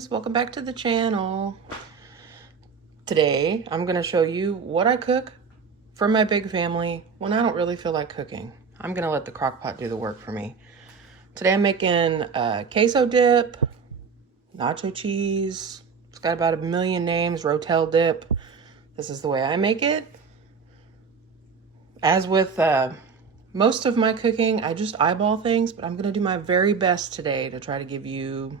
friends, welcome back to the channel. Today I'm going to show you what I cook for my big family when I don't really feel like cooking. I'm going to let the Crockpot do the work for me. Today I'm making queso dip, nacho cheese. It's got about 1 million names, Rotel dip. This is the way I make it. As with most of my cooking, I just eyeball things, but I'm going to do my very best today to try to give you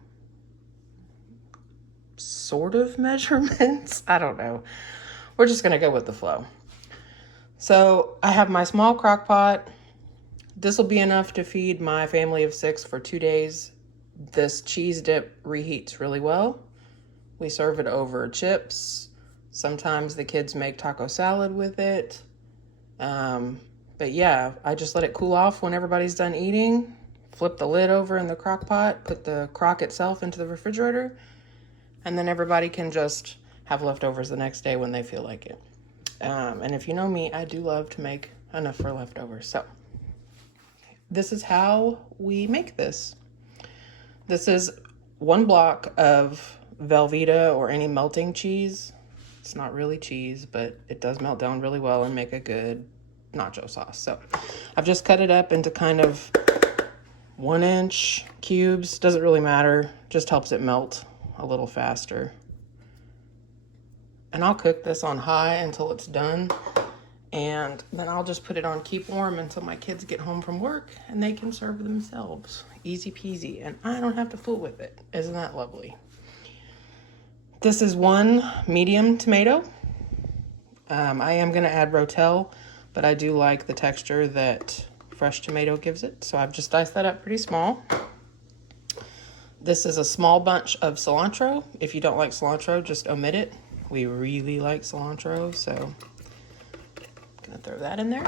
sort of measurements. I don't know. We're just going to go with the flow. So I have my small crock pot. This will be enough to feed my family of 6 for 2 days. This cheese dip reheats really well. We serve it over chips. Sometimes the kids make taco salad with it. But yeah, I just let it cool off when everybody's done eating. Flip the lid over in the crock pot, put the crock itself into the refrigerator, and then everybody can just have leftovers the next day when they feel like it. And if you know me, I do love to make enough for leftovers. So this is how we make this. This is 1 block of velveeta or any melting cheese. It's not really cheese, but it does melt down really well and make a good nacho sauce. So I've just cut it up into kind of 1-inch cubes. Doesn't really matter, just helps it melt a little faster. And I'll cook this on high until it's done, and then I'll just put it on keep warm until my kids get home from work and they can serve themselves. Easy peasy, and I don't have to fool with it. Isn't that lovely? This is 1 medium tomato. I am going to add Rotel, but I do like the texture that fresh tomato gives it, so I've just diced that up pretty small. This is a small bunch of cilantro. If you don't like cilantro, just omit it. We really like cilantro, so I'm gonna throw that in there.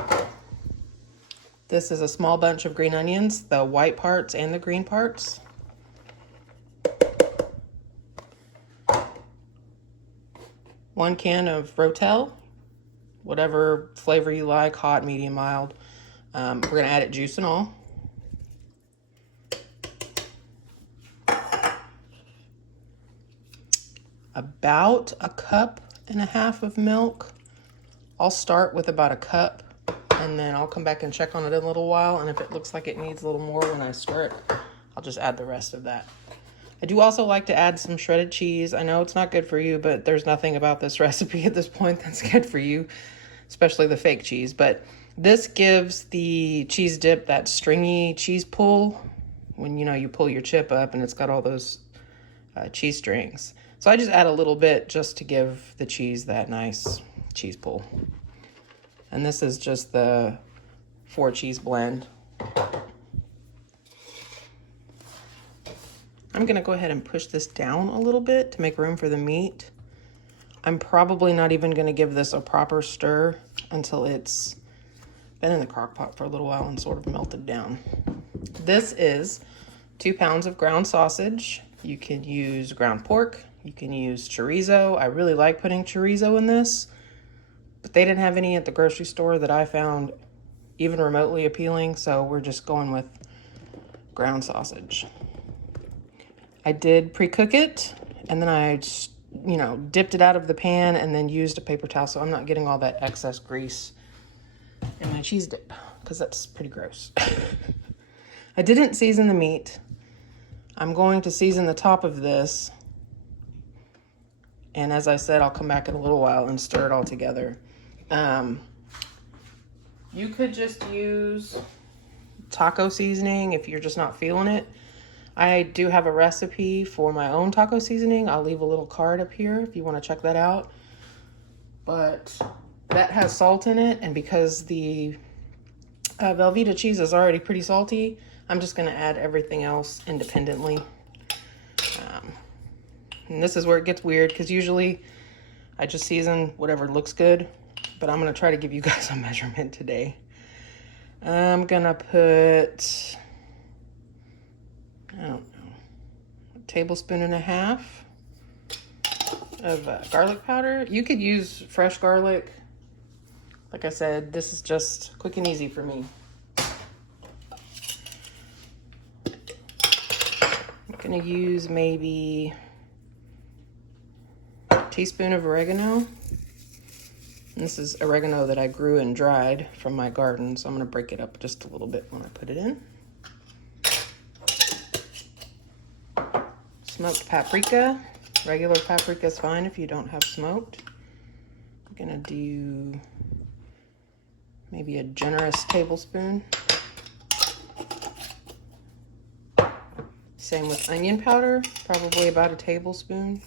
This is a small bunch of green onions, the white parts and the green parts. One can of Rotel, whatever flavor you like, hot, medium, mild. We're gonna add it juice and all. About 1.5 cups of milk. I'll start with about 1 cup, and then I'll come back and check on it in a little while, and if it looks like it needs a little more when I stir it, I'll just add the rest of that. I do also like to add some shredded cheese. I know it's not good for you, but there's nothing about this recipe at this point that's good for you, especially the fake cheese. But this gives the cheese dip that stringy cheese pull when you pull your chip up and it's got all those cheese strings. So I just add a little bit just to give the cheese that nice cheese pull. And this is just the 4 cheese blend. I'm gonna go ahead and push this down a little bit to make room for the meat. I'm probably not even gonna give this a proper stir until it's been in the crock pot for a little while and sort of melted down. This is 2 pounds of ground sausage. You can use ground pork. You can use chorizo. I really like putting chorizo in this, but they didn't have any at the grocery store that I found even remotely appealing, so we're just going with ground sausage. I did pre-cook it, and then I just, dipped it out of the pan and then used a paper towel so I'm not getting all that excess grease in my cheese dip, because that's pretty gross. I didn't season the meat. I'm going to season the top of this. And as I said, I'll come back in a little while and stir it all together. You could just use taco seasoning if you're just not feeling it. I do have a recipe for my own taco seasoning. I'll leave a little card up here if you want to check that out. But that has salt in it, and because the Velveeta cheese is already pretty salty, I'm just going to add everything else independently. And this is where it gets weird, because usually I just season whatever looks good, but I'm going to try to give you guys a measurement today. I'm going to put, I don't know, 1.5 tablespoons of garlic powder. You could use fresh garlic. Like I said, this is just quick and easy for me. I'm going to use maybe teaspoon of oregano. This is oregano that I grew and dried from my garden, so I'm going to break it up just a little bit when I put it in. Smoked paprika. Regular paprika is fine if you don't have smoked. I'm going to do maybe a generous tablespoon. Same with onion powder, probably about a tablespoon.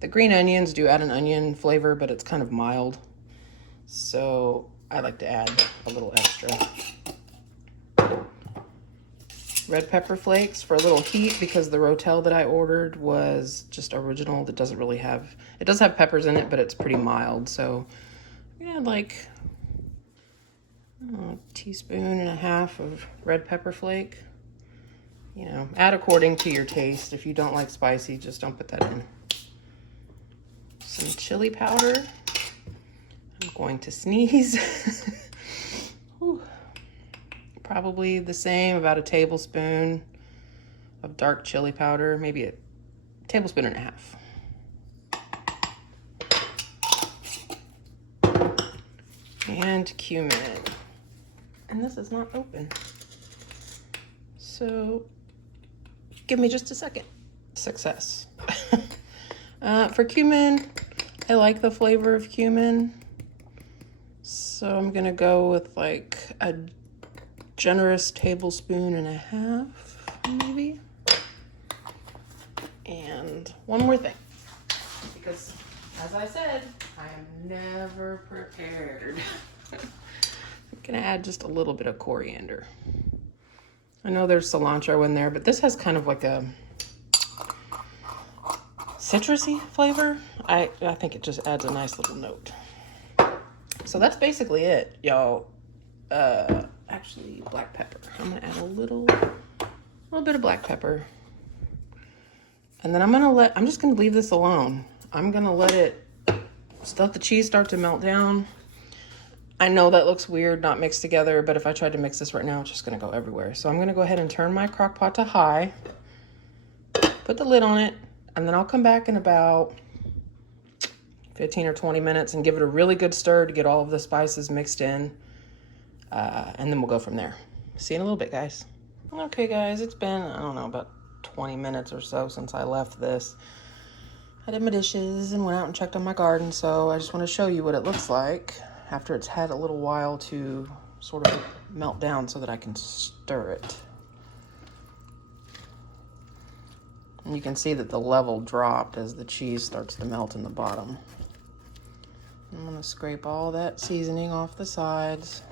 The green onions do add an onion flavor, but it's kind of mild. So I like to add a little extra. Red pepper flakes for a little heat because the Rotel that I ordered was just original. That doesn't really have, it does have peppers in it, but it's pretty mild. So yeah, like a teaspoon and a half of red pepper flake. You know, add according to your taste. If you don't like spicy, just don't put that in. Some chili powder. I'm going to sneeze. Probably the same, about a tablespoon of dark chili powder, maybe a tablespoon and a half. And cumin. And this is not open. So give me just a second. Success. For cumin, I like the flavor of cumin. So I'm gonna go with like a generous tablespoon and a half, maybe. And one more thing, because as I said, I am never prepared. I'm gonna add just a little bit of coriander. I know there's cilantro in there, but this has kind of like a citrusy flavor. I think it just adds a nice little note. So that's basically it, y'all. Actually, black pepper. I'm gonna add a little bit of black pepper. And then I'm just gonna leave this alone. I'm gonna let the cheese start to melt down. I know that looks weird, not mixed together, but if I tried to mix this right now, it's just gonna go everywhere. So I'm gonna go ahead and turn my crock pot to high, put the lid on it, and then I'll come back in about 15 or 20 minutes and give it a really good stir to get all of the spices mixed in. And then we'll go from there. See you in a little bit, guys. Okay, guys, it's been, I don't know, about 20 minutes or so since I left this. I did my dishes and went out and checked on my garden, so I just want to show you what it looks like after it's had a little while to sort of melt down so that I can stir it. And you can see that the level dropped as the cheese starts to melt in the bottom. I'm going to scrape all that seasoning off the sides.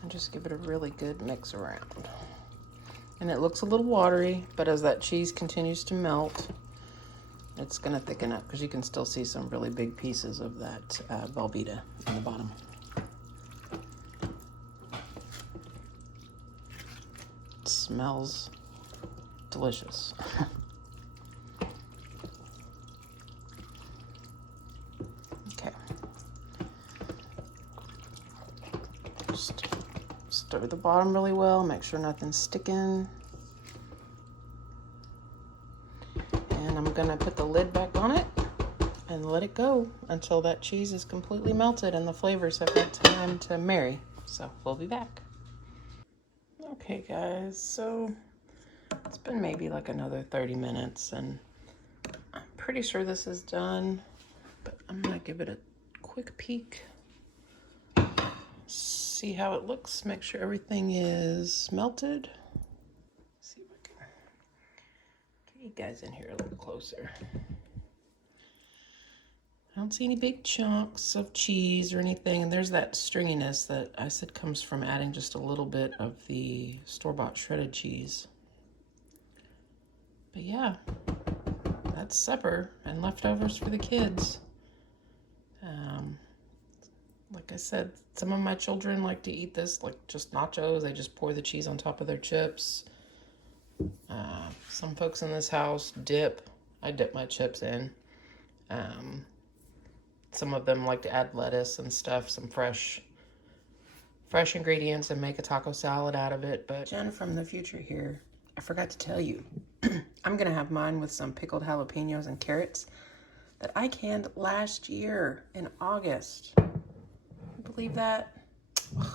And just give it a really good mix around. And it looks a little watery, but as that cheese continues to melt, it's gonna thicken up because you can still see some really big pieces of that velveeta in the bottom. It smells delicious. Okay. Just stir the bottom really well, make sure nothing's sticking. And I'm gonna put the lid back on it and let it go until that cheese is completely melted and the flavors have had time to marry. So we'll be back. Okay guys, so it's been maybe like another 30 minutes and I'm pretty sure this is done, but I'm gonna give it a quick peek. See how it looks, make sure everything is melted. See if I can get you guys in here a little closer. I don't see any big chunks of cheese or anything, and there's that stringiness that I said comes from adding just a little bit of the store-bought shredded cheese. But yeah, that's supper and leftovers for the kids. Like I said, some of my children like to eat this like just nachos. They just pour the cheese on top of their chips. Some folks in this house dip. I dip my chips in. Some of them like to add lettuce and stuff, some fresh ingredients and make a taco salad out of it. But Jen from the future here, I forgot to tell you, I'm gonna have mine with some pickled jalapenos and carrots that I canned last year in August. Believe that?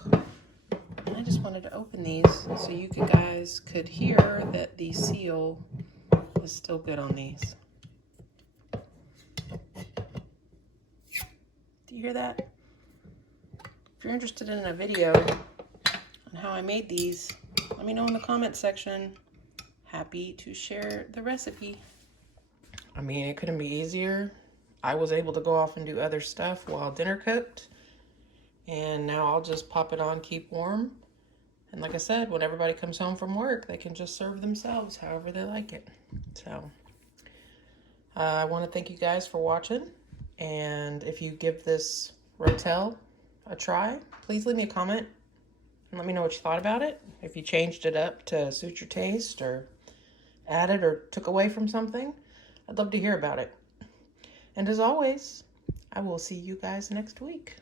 I just wanted to open these so you guys could hear that the seal is still good on these. Do you hear that? If you're interested in a video on how I made these, let me know in the comment section. Happy to share the recipe. I mean, it couldn't be easier. I was able to go off and do other stuff while dinner cooked. And now I'll just pop it on, keep warm. And like I said, when everybody comes home from work, they can just serve themselves however they like it. So I want to thank you guys for watching. And if you give this Rotel a try, please leave me a comment and let me know what you thought about it. If you changed it up to suit your taste or added or took away from something, I'd love to hear about it. And as always, I will see you guys next week.